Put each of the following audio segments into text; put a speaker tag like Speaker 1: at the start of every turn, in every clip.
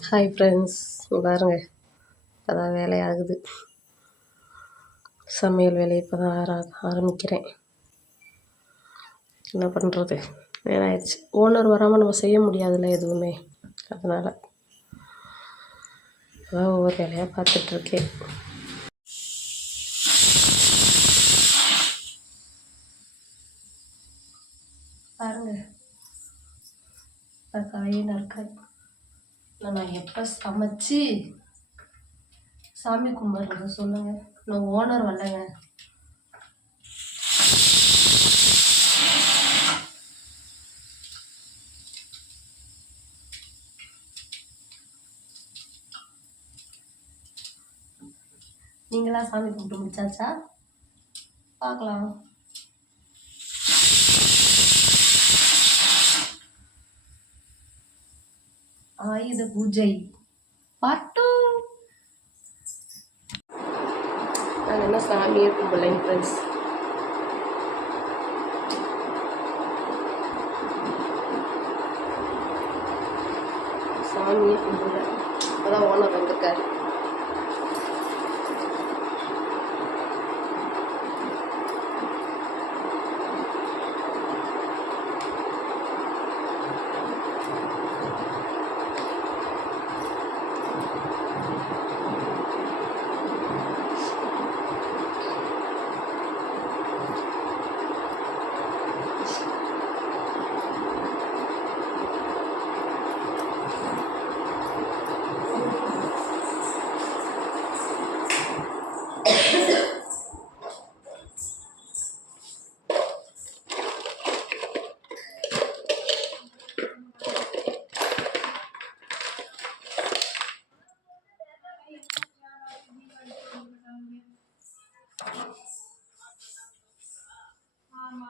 Speaker 1: Hi friends பாருங்க. இப்போ தான் வேலையாகுது. சமையல் வேலையை இப்போ தான் ஆர ஆரம்பிக்கிறேன். என்ன பண்ணுறது நேரம் ஆயிடுச்சு ஓனர் வராமல் நம்ம செய்ய முடியாதுல்ல எதுவுமே. அதனால் அதான் ஒவ்வொரு வேலையாக பார்த்துட்ருக்கேன். பாருங்க. காய் நற்காய் இல்லை நான் எப்போ சமைச்சு சாமி கும்பிட்றது சொல்லுங்கள் நான் ஓனர் வரலங்க நீங்களா சாமி கும்பிட்டு முடிச்சாச்சா? பார்க்கலாம். ஆயுத பூஜை. பாட்டு நான் என்ன சாமியே கும்பலைங்க ஃப்ரெண்ட்ஸ் சாமியே கும்பிடல அதான் ஓனர் வந்திருக்காரு.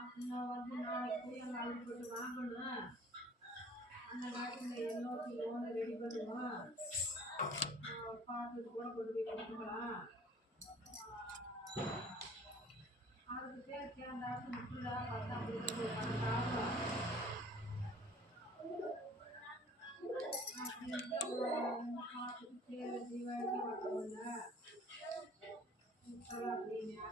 Speaker 2: ஆமா வந்து நாளைக்கு போய் அங்கே அழுப்பிட்டு வாங்கணும்? அந்த நாட்டில் எல்லோரும் லோனை ரெடி பண்ணுவோம். பார்த்துட்டு கூட கொண்டு போய் கொடுக்கலாம் அதுக்கு பேர் சேர்ந்தாச்சு முட்டுதா பத்தாம் தேதி பன்னெண்டு ஆகும் பார்த்துட்டு சரி தீபாவளி வரணும்ல அப்படின்னு.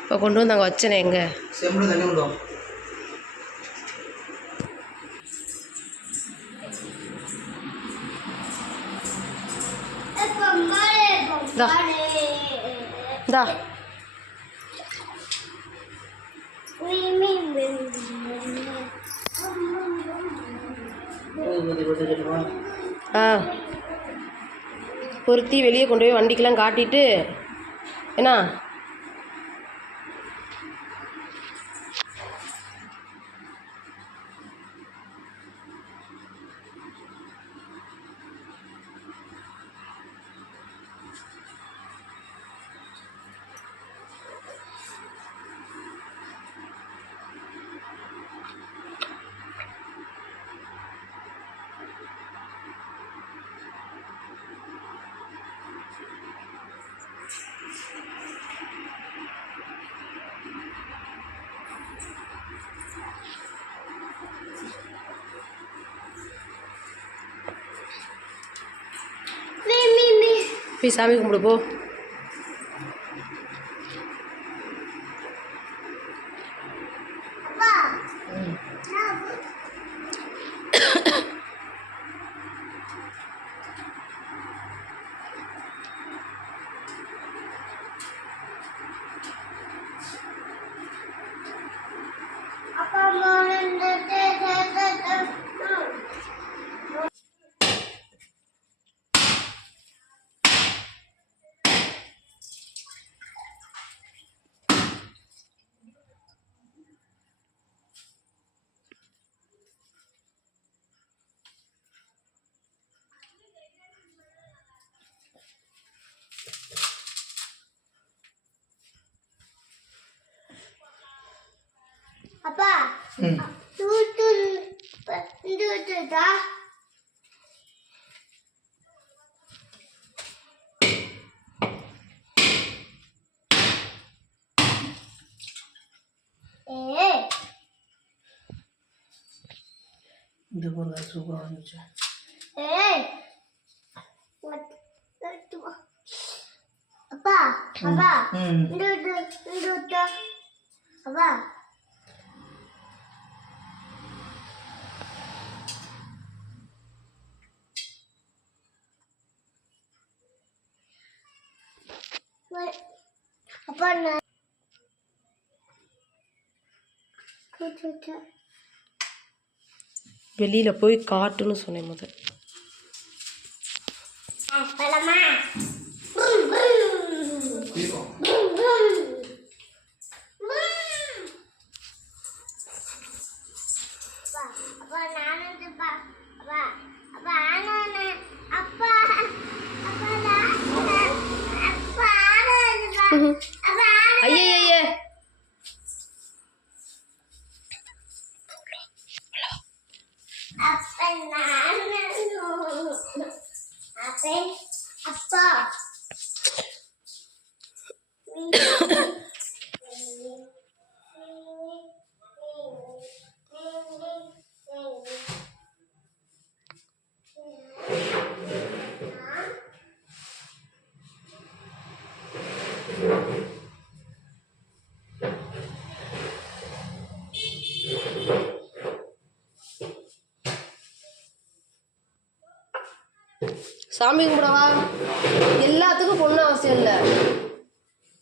Speaker 1: இப்போ கொண்டு வந்து அங்கே வச்சனே எங்கே?
Speaker 3: செம்பில் தண்ணி விடுவோம் தா தா
Speaker 1: ஆ பொருத்தி வெளியே கொண்டு போய் வண்டிக்கெலாம் காட்டிட்டு என்ன? போய் சாமி கும்பிடு போ
Speaker 4: இந்த பொருள் சூப்பராக இருந்துச்சு
Speaker 3: அப்பா அப்பா.
Speaker 4: ம்
Speaker 3: இந்த இந்த அப்பா. அப்பா நான்
Speaker 1: வெளியில் போய் காட்டுன்னு சொன்னேன் முதல். 拜
Speaker 3: 拜。哎呀呀！
Speaker 1: சாமி கும்பிடவா? எல்லாத்துக்கும் பொண்ணு அவசியம் இல்லை.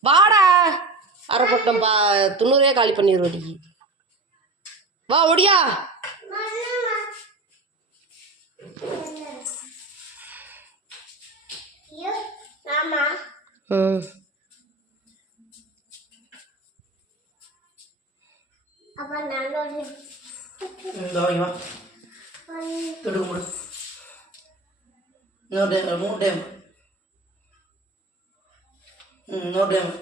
Speaker 1: வாடா. அரைப்பட்டம் பா துண்ணூறே காலி பண்ணிடுவோடி வா ஒடியா
Speaker 3: அப்பா
Speaker 4: வா. தொடுக்க முடி இன்னொரு டைம் மூணு டைம் ம் இன்னொரு டைம்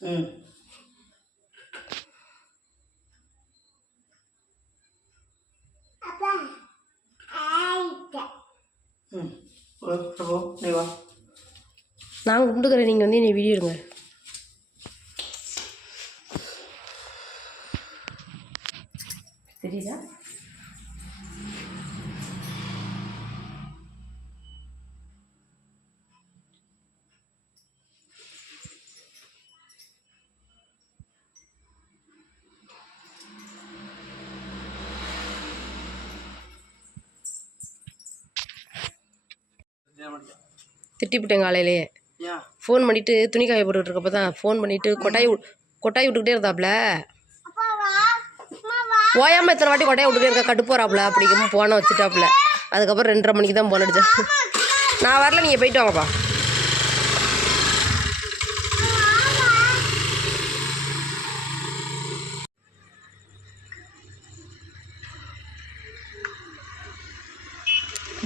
Speaker 4: ம்
Speaker 1: நான் கும்பிட்டுக்கிறேன். நீங்கள் வந்து என்னை வீடியோ எடுங்க. தெரியுதா? திட்டிவிட்டேன் காலையிலேயே. ஃபோன் பண்ணிவிட்டு துணி காய போட்டுக்கிட்டு இருக்கப்போ தான் ஃபோன் பண்ணிவிட்டு கொட்டாய் கொட்டாய் விட்டுக்கிட்டே இருந்தாப்புல ஓயாமல் இத்தனை வாட்டி கொட்டாய் விட்டுட்டே இருக்க கட்டுப்போறாப்புல அப்படிங்கும் போனை வச்சுட்டாப்புல அதுக்கப்புறம் ரெண்டரை மணிக்கு தான் போன் அடித்தேன் நான் வரல நீங்கள் போயிட்டு வாங்கப்பா.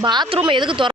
Speaker 1: பாத்ரூம் எதுக்கு திற